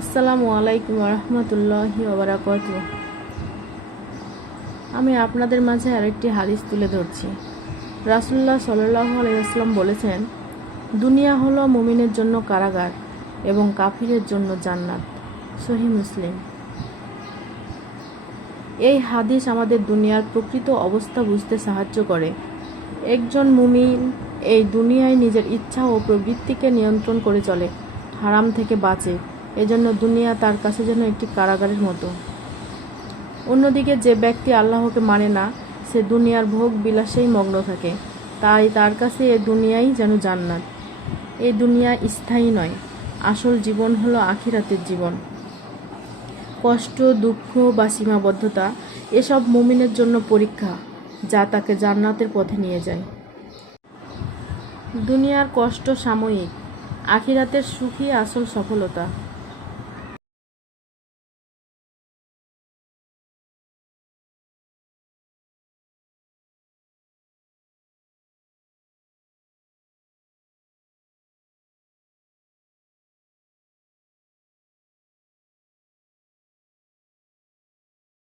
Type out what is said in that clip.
আসসালামু আলাইকুম রহমতুল্লাহি ওবারাকাতুহু। আমি আপনাদের মাঝে আরেকটি হাদিস তুলে ধরছি। রাসূলুল্লাহ সাল্লাল্লাহু আলাইহি ওয়াসাল্লাম বলেছেন, দুনিয়া হলো মুমিনের জন্য কারাগার এবং কাফিরের জন্য জান্নাত। সহিহ মুসলিম। এই হাদিস আমাদের দুনিয়ার প্রকৃত অবস্থা বুঝতে সাহায্য করে। একজন মুমিন এই দুনিয়ায় নিজের ইচ্ছা ও প্রবৃত্তিকে নিয়ন্ত্রণ করে চলে, হারাম থেকে বাঁচে। এজন্য দুনিয়া তার কাছে যেন একটি কারাগারের মতো। অন্যদিকে যে ব্যক্তি আল্লাহকে মানে না, সে দুনিয়ার ভোগ বিলাসেই মগ্ন থাকে। তাই তার কাছে এ দুনিয়াই যেন জান্নাত। এই দুনিয়া স্থায়ী নয়, আসল জীবন হলো আখিরাতের জীবন। কষ্ট, দুঃখ বা সীমাবদ্ধতা এসব মুমিনের জন্য পরীক্ষা, যা তাকে জান্নাতের পথে নিয়ে যায়। দুনিয়ার কষ্ট সাময়িক, আখিরাতের সুখই আসল সফলতা।